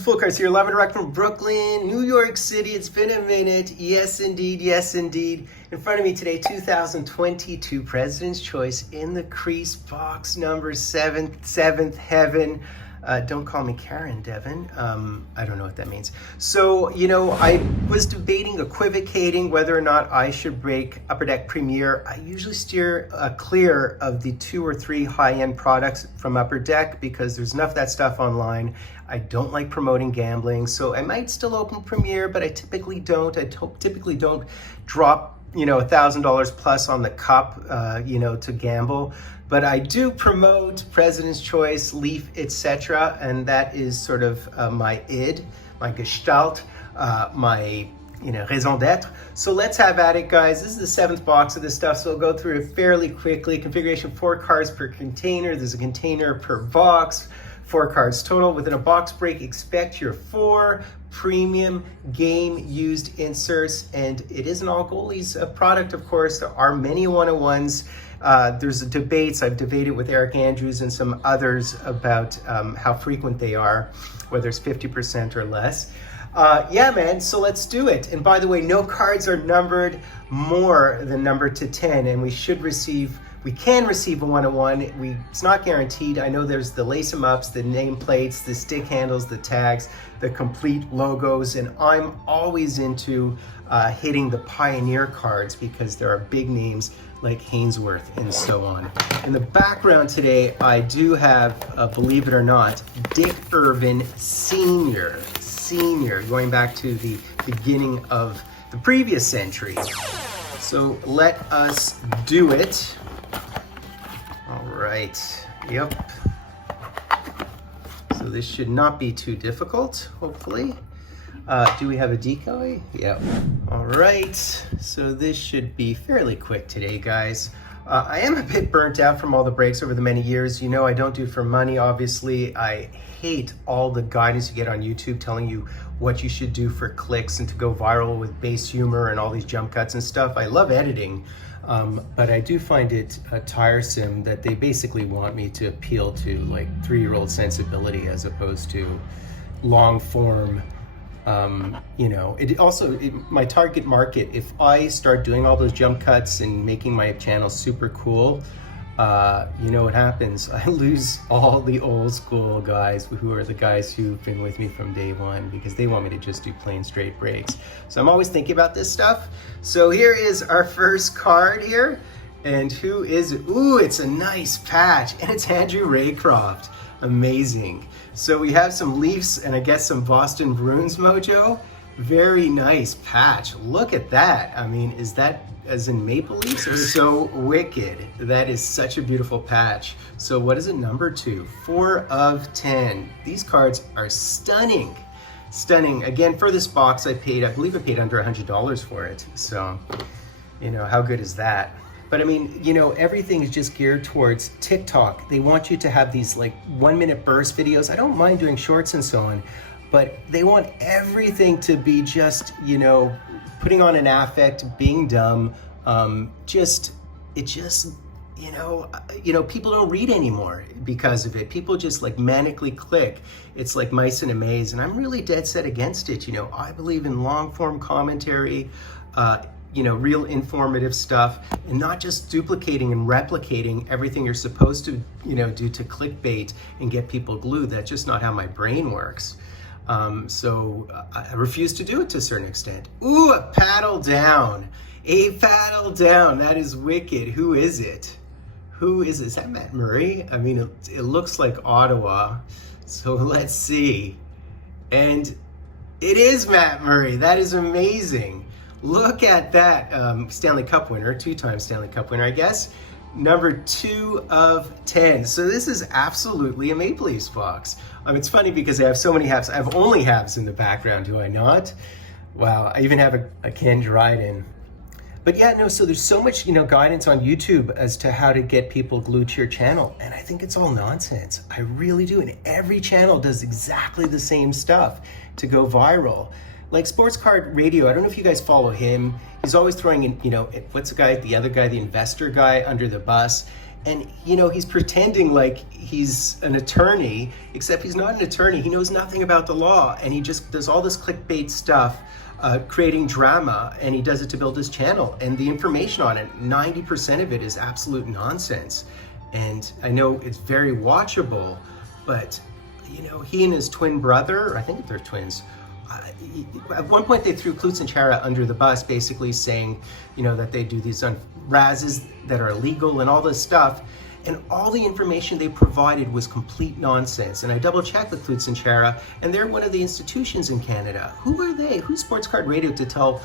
is Fultoncards here, live and direct from Brooklyn, New York City. It's been a minute. Yes, indeed. Yes, indeed. In front of me today, 2022 President's Choice in the Crease box number 7, 7th heaven. Don't call me Karen, Devin. I don't know what that means. So, I was debating, equivocating whether or not I should break Upper Deck Premier. I usually steer clear of the 2 or 3 high-end products from Upper Deck because there's enough of that stuff online. I don't like promoting gambling, so I might still open Premier, but I typically don't. I typically don't drop, $1,000 plus on the cup, to gamble. But I do promote President's Choice, Leaf, etc. And that is sort of my id, my gestalt, my raison d'etre. So let's have at it, guys. This is the 7th box of this stuff, so I'll go through it fairly quickly. Configuration: 4 cards per container. There's a container per box. 4 cards total. Within a box break, expect your 4 premium game used inserts. And it isn't all goalies product, of course. There are many 101s. There's debates. I've debated with Eric Andrews and some others about how frequent they are, whether it's 50% or less. Yeah, man, so let's do it. And by the way, no cards are numbered more than numbered to 10, and we can receive a 101. It's not guaranteed. I know there's the lace 'em ups, the nameplates, the stick handles, the tags, the complete logos, and I'm always into hitting the pioneer cards because there are big names like Hainsworth and so on. In the background today, I do have, believe it or not, Dick Irvin Sr., going back to the beginning of the previous century. So let us do it. All right, yep. So this should not be too difficult, hopefully. Do we have a decoy? Yep. All right, so this should be fairly quick today, guys. I am a bit burnt out from all the breaks over the many years. I don't do it for money, obviously. I hate all the guidance you get on YouTube telling you what you should do for clicks and to go viral with base humor and all these jump cuts and stuff. I love editing, but I do find it tiresome that they basically want me to appeal to like 3-year-old sensibility as opposed to long form. My target market, if I start doing all those jump cuts and making my channel super cool, what happens? I lose all the old school guys who are the guys who've been with me from day one because they want me to just do plain straight breaks. So I'm always thinking about this stuff. So here is our first card here. And who is it? Ooh, it's a nice patch, and it's Andrew Raycroft. Amazing. So we have some Leafs and I guess some Boston Bruins mojo. Very nice patch. Look at that. I mean, is that as in Maple Leafs or so wicked? That is such a beautiful patch. So what is it number 2? 4 of 10. These cards are stunning. Stunning. Again, for this box, I believe I paid under $100 for it. So, how good is that? But I mean, everything is just geared towards TikTok. They want you to have these like 1-minute burst videos. I don't mind doing shorts and so on, but they want everything to be just, putting on an affect, being dumb. People don't read anymore because of it. People just like manically click. It's like mice in a maze, and I'm really dead set against it. I believe in long form commentary, real informative stuff, and not just duplicating and replicating everything you're supposed to, do to clickbait and get people glued. That's just not how my brain works. So I refuse to do it to a certain extent. Ooh, a paddle down. A paddle down. That is wicked. Who is it? Who is it? Is that Matt Murray? I mean, it looks like Ottawa. So let's see. And it is Matt Murray. That is amazing. Look at that. Stanley Cup winner, 2-time Stanley Cup winner, I guess. Number 2 of 10. So this is absolutely a Maple Leafs box. It's funny because I have so many Habs. I have only Habs in the background, do I not? Wow, I even have a Ken Dryden. But yeah, no, so there's so much, guidance on YouTube as to how to get people glued to your channel. And I think it's all nonsense. I really do. And every channel does exactly the same stuff to go viral. Like Sports Card Radio, I don't know if you guys follow him. He's always throwing in, what's the other guy, the investor guy under the bus. And, you know, he's pretending like he's an attorney, except he's not an attorney. He knows nothing about the law, and he just does all this clickbait stuff, creating drama, and he does it to build his channel. And the information on it, 90% of it is absolute nonsense. And I know it's very watchable, but, you know, he and his twin brother, I think they're twins, at one point they threw Klutz and Chara under the bus, basically saying, you know, that they do these razzes that are illegal and all this stuff. And all the information they provided was complete nonsense. And I double checked with Klutz and Chara, and they're one of the institutions in Canada. Who are they? Who's Sports Card Radio to tell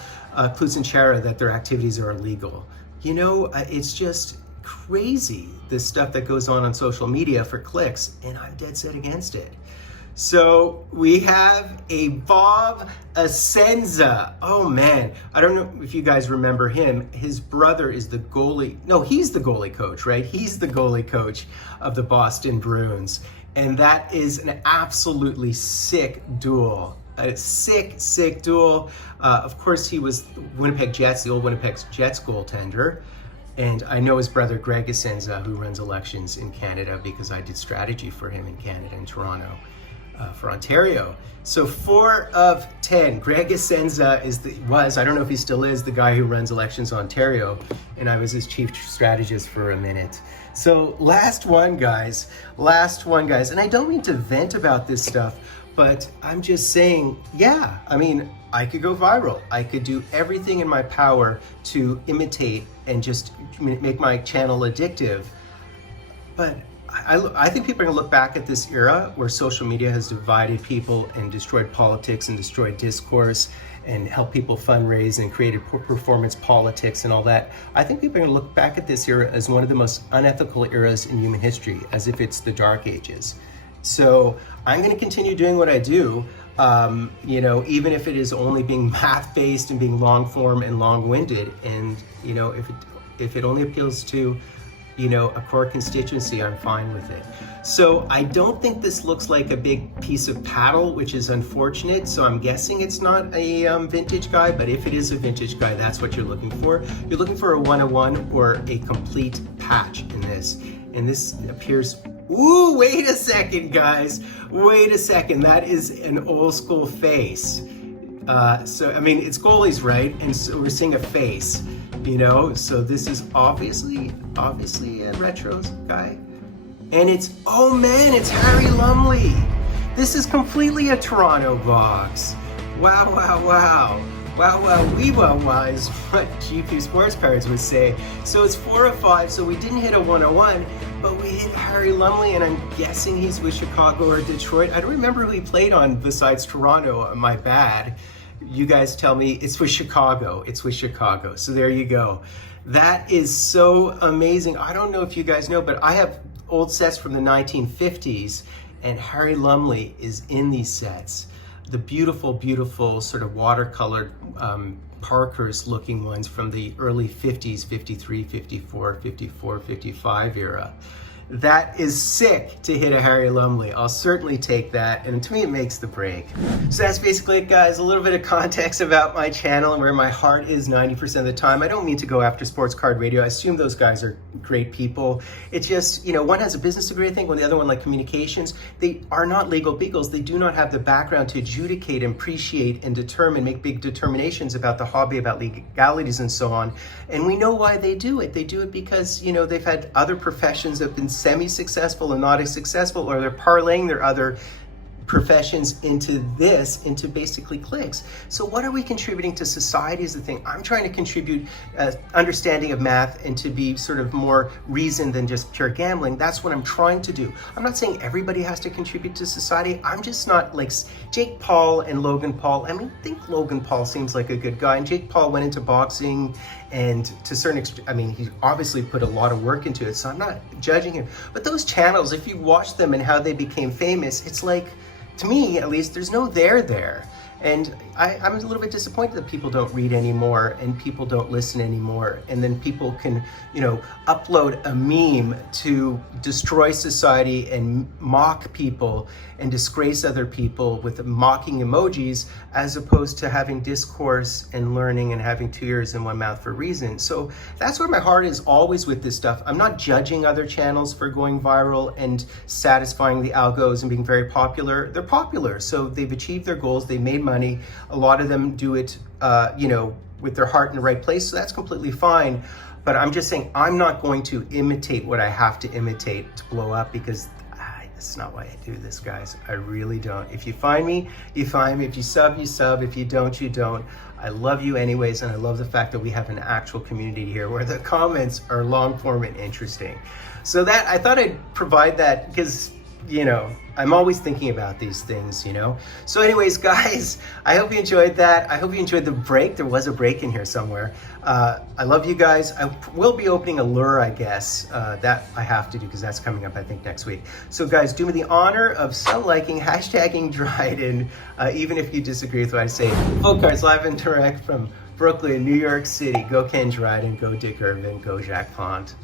Klutz and Chara that their activities are illegal? You know, it's just crazy, this stuff that goes on social media for clicks, and I'm dead set against it. So we have a Bob Asenza. Oh man, I don't know if you guys remember him. His brother is the goalie. No, he's the goalie coach, right? He's the goalie coach of the Boston Bruins. And that is an absolutely sick duel. A sick duel. Of course, he was Winnipeg Jets, the old Winnipeg Jets goaltender. And I know his brother, Greg Asenza, who runs elections in Canada, because I did strategy for him in Canada, in Toronto. For Ontario. So 4 of 10. Greg Asenza I don't know if he still is, the guy who runs elections in Ontario, and I was his chief strategist for a minute. So last one, guys. And I don't mean to vent about this stuff, but I'm just saying, yeah, I mean, I could go viral. I could do everything in my power to imitate and just make my channel addictive. But I think people are going to look back at this era where social media has divided people and destroyed politics and destroyed discourse and helped people fundraise and created performance politics and all that. I think people are going to look back at this era as one of the most unethical eras in human history, as if it's the Dark Ages. So I'm going to continue doing what I do, you know, even if it is only being math-based and being long-form and long-winded. And, you know, if it only appeals to, you know, a core constituency, I'm fine with it. So I don't think this looks like a big piece of paddle, which is unfortunate. So I'm guessing it's not a vintage guy, but if it is a vintage guy, that's what you're looking for. You're looking for a 101 or a complete patch in this. And this appears, ooh, wait a second, guys. Wait a second, that is an old school face. So, I mean, it's goalies, right? And so we're seeing a face, you know? So this is obviously a retro guy. And it's, oh man, it's Harry Lumley. This is completely a Toronto box. Wow, is what GP Sports Cards would say. So it's 4 of 5, so we didn't hit a 101, but we hit Harry Lumley, and I'm guessing he's with Chicago or Detroit. I don't remember who he played on besides Toronto, my bad. You guys tell me. It's with Chicago. So there you go. That is so amazing. I don't know if you guys know, but I have old sets from the 1950s, and Harry Lumley is in these sets. The beautiful sort of watercolored Parkers looking ones from the early 50s, 53, 54, 55 era. That is sick to hit a Harry Lumley. I'll certainly take that, and to me it makes the break. So that's basically it, guys. A little bit of context about my channel and where my heart is 90% of the time. I don't mean to go after Sports Card Radio. I assume those guys are great people. It's just, you know, one has a business degree, I think, when the other one like communications. They are not legal beagles. They do not have the background to adjudicate, appreciate, and make big determinations about the hobby, about legalities and so on. And we know why they do it. They do it because, you know, they've had other professions that have been semi-successful and not as successful, or they're parlaying their other professions into basically clicks. So what are we contributing to society is the thing. I'm trying to contribute understanding of math and to be sort of more reasoned than just pure gambling. That's what I'm trying to do. I'm not saying everybody has to contribute to society. I'm just not like Jake Paul and Logan Paul. I mean, I think Logan Paul seems like a good guy, and Jake Paul went into boxing, and to a certain extent, I mean, he obviously put a lot of work into it, so I'm not judging him. But those channels, if you watch them and how they became famous, it's like, to me at least, there's no there. And I'm a little bit disappointed that people don't read anymore and people don't listen anymore. And then people can, upload a meme to destroy society and mock people and disgrace other people with mocking emojis, as opposed to having discourse and learning and having two ears and one mouth for a reason. So that's where my heart is always with this stuff. I'm not judging other channels for going viral and satisfying the algos and being very popular. They're popular, so they've achieved their goals, they made money. A lot of them do it, with their heart in the right place, so that's completely fine. But I'm just saying, I'm not going to imitate what I have to imitate to blow up, because that's not why I do this, guys. I really don't. If you find me, you find me. If you sub, you sub. If you don't, you don't. I love you anyways, and I love the fact that we have an actual community here where the comments are long form and interesting. So that, I thought I'd provide that because, I'm always thinking about these things, So anyways, guys, I hope you enjoyed that. I hope you enjoyed the break. There was a break in here somewhere. I love you guys. I will be opening a lure, I guess. That I have to do because that's coming up, I think, next week. So guys, do me the honor of liking, hashtagging Dryden, even if you disagree with what I say. Fultoncards live and direct from Brooklyn, New York City. Go Ken Dryden, go Dick Irvin, go Jack Pond.